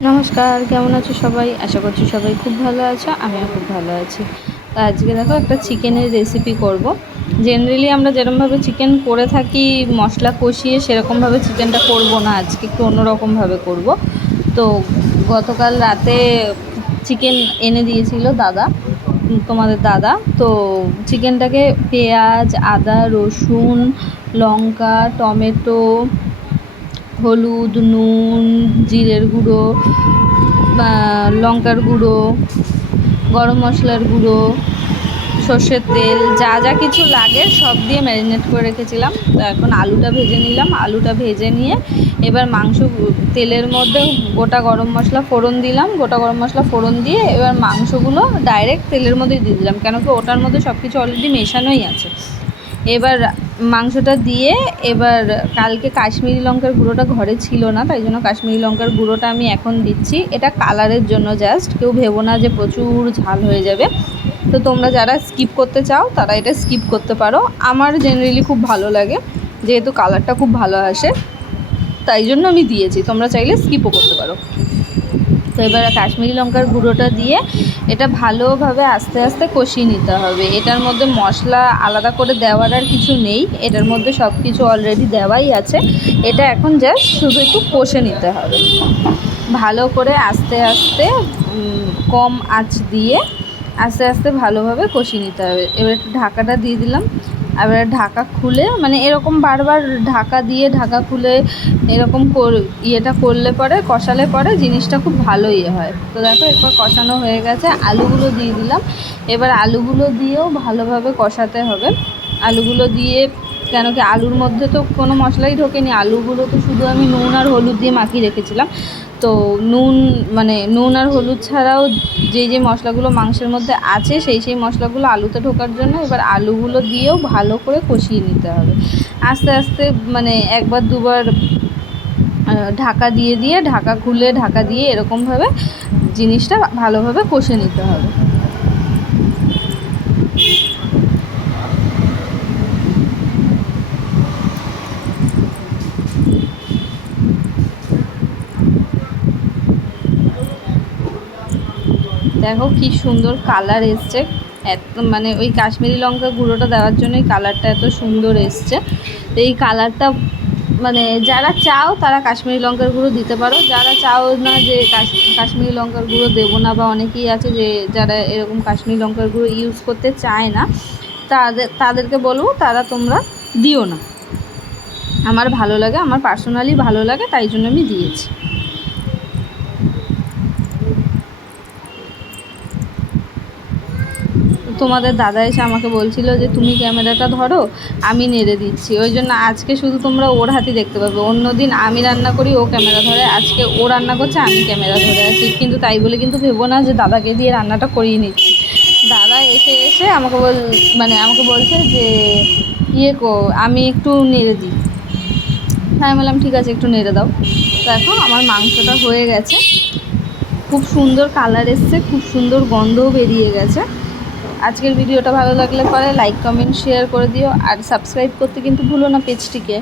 নমস্কার, কেমন আছো সবাই? আশা করছি সবাই খুব ভালো আছো, আমিও খুব ভালো আছি। তো আজকে দেখো একটা চিকেনের রেসিপি করব। জেনারেলি আমরা যেরকমভাবে চিকেন করে থাকি মশলা কষিয়ে, সেরকমভাবে চিকেনটা করব না, আজকে একটু অন্যরকমভাবে করব। তো গতকাল রাতে চিকেন এনে দিয়েছিল দাদা, তোমাদের দাদা। তো চিকেনটাকে পেঁয়াজ, আদা, রসুন, লঙ্কা, টমেটো, হলুদ, নুন, জিরের গুঁড়ো, লঙ্কার গুঁড়ো, গরম মশলার গুঁড়ো, সর্ষের তেল, যা যা কিছু লাগে সব দিয়ে ম্যারিনেট করে রেখেছিলাম। তো এখন আলুটা ভেজে নিলাম। আলুটা ভেজে নিয়ে এবার মাংস তেলের মধ্যে গোটা গরম মশলা ফোড়ন দিলাম। গোটা গরম মশলা ফোড়ন দিয়ে এবার মাংসগুলো ডাইরেক্ট তেলের মধ্যে দিয়ে দিলাম, কেন কি ওটার মধ্যে সব কিছু অলরেডি মেশানোই আছে। এবার মাংসটা দিয়ে এবার কালকে কাশ্মীরি লঙ্কার গুঁড়োটা ঘরে ছিল না, তাই জন্য কাশ্মীরি লঙ্কার গুঁড়োটা আমি এখন দিচ্ছি। এটা কালারের জন্য জাস্ট, কেউ ভেবো না যে প্রচুর ঝাল হয়ে যাবে। তো তোমরা যারা স্কিপ করতে চাও তারা এটা স্কিপ করতে পারো। আমার জেনারেলি খুব ভালো লাগে, যেহেতু কালারটা খুব ভালো আসে, তাই জন্য আমি দিয়েছি। তোমরা চাইলে স্কিপও করতে পারো। তো এবার কাশ্মীরি লঙ্কার গুঁড়োটা দিয়ে এটা ভালোভাবে আস্তে আস্তে কষিয়ে নিতে হবে। এটার মধ্যে মশলা আলাদা করে দেওয়ার আর কিছু নেই, এটার মধ্যে সব কিছু অলরেডি দেওয়াই আছে। এটা এখন জাস্ট শুধু একটু কষে নিতে হবে ভালো করে, আস্তে আস্তে কম আঁচ দিয়ে আস্তে আস্তে ভালোভাবে কষিয়ে নিতে হবে। এবার একটু ঢাকাটা দিয়ে দিলাম। এবার ঢাকা খুলে, মানে এরকম বারবার ঢাকা দিয়ে ঢাকা খুলে এরকম ইয়েটা করলে পরে, কষালে পরে জিনিসটা খুব ভালো হয়। তো দেখো এরপর কষানো হয়ে গেছে, আলুগুলো দিয়ে দিলাম। এবার আলুগুলো দিয়েও ভালোভাবে কষাতে হবে। আলুগুলো দিয়ে, কেন কি আলুর মধ্যে তো কোনো মশলাই ঢোকেনি, আলুগুলো তো শুধু আমি নুন আর হলুদ দিয়ে মাখিয়ে রেখেছিলাম। তো নুন আর হলুদ ছাড়াও যে মশলাগুলো মাংসের মধ্যে আছে সেই মশলাগুলো আলুতে ঢোকার জন্য এবার আলুগুলো দিয়েও ভালো করে কষিয়ে নিতে হবে আস্তে আস্তে। মানে একবার দুবার ঢাকা দিয়ে দিয়ে, ঢাকা খুলে ঢাকা দিয়ে এরকমভাবে জিনিসটা ভালোভাবে কষে নিতে হবে। দেখো কি সুন্দর কালার এসছে, মানে ওই কাশ্মীরি লঙ্কা গুঁড়োটা দেওয়ার জন্যই কালারটা এত সুন্দর এসছে। তো এই কালারটা, মানে যারা চাও তারা কাশ্মীরি লঙ্কার গুঁড়ো দিতে পারো, যারা চাও না যে কাশ্মীরি লঙ্কার গুঁড়ো দেবো না, বা অনেকেই আছে যে যারা এরকম কাশ্মীরি লঙ্কার গুঁড়ো ইউজ করতে চায় না, তাদেরকে বলবো তারা তোমরা দিও না। আমার ভালো লাগে, আমার পার্সোনালি ভালো লাগে, তাই জন্য আমি দিয়েছি। তোমাদের দাদা এসে আমাকে বলছিল যে তুমি ক্যামেরাটা ধরো, আমি নেড়ে দিচ্ছি। ওই জন্য আজকে শুধু তোমরা ওর হাতই দেখতে পাবে। অন্য দিন আমি রান্না করি, ও ক্যামেরা ধরে, আজকে ও রান্না করছে, আমি ক্যামেরা ধরে আছি। কিন্তু তাই বলে কিন্তু ভেবো না যে দাদাকে দিয়ে রান্নাটা করিয়ে নিচ্ছি। দাদা এসে আমাকে আমাকে বলছে যে আমি একটু নেড়ে দিই। হ্যাঁ, আমি বললাম ঠিক আছে, একটু নেড়ে দাও। তো এখন আমার মাংসটা হয়ে গেছে, খুব সুন্দর কালার এসছে, খুব সুন্দর গন্ধও বেরিয়ে গেছে। আজকের ভিডিওটা ভালো লাগলে পরে লাইক, কমেন্ট, শেয়ার করে দিও, আর সাবস্ক্রাইব করতে কিন্তু ভুলো না পেজটিকে।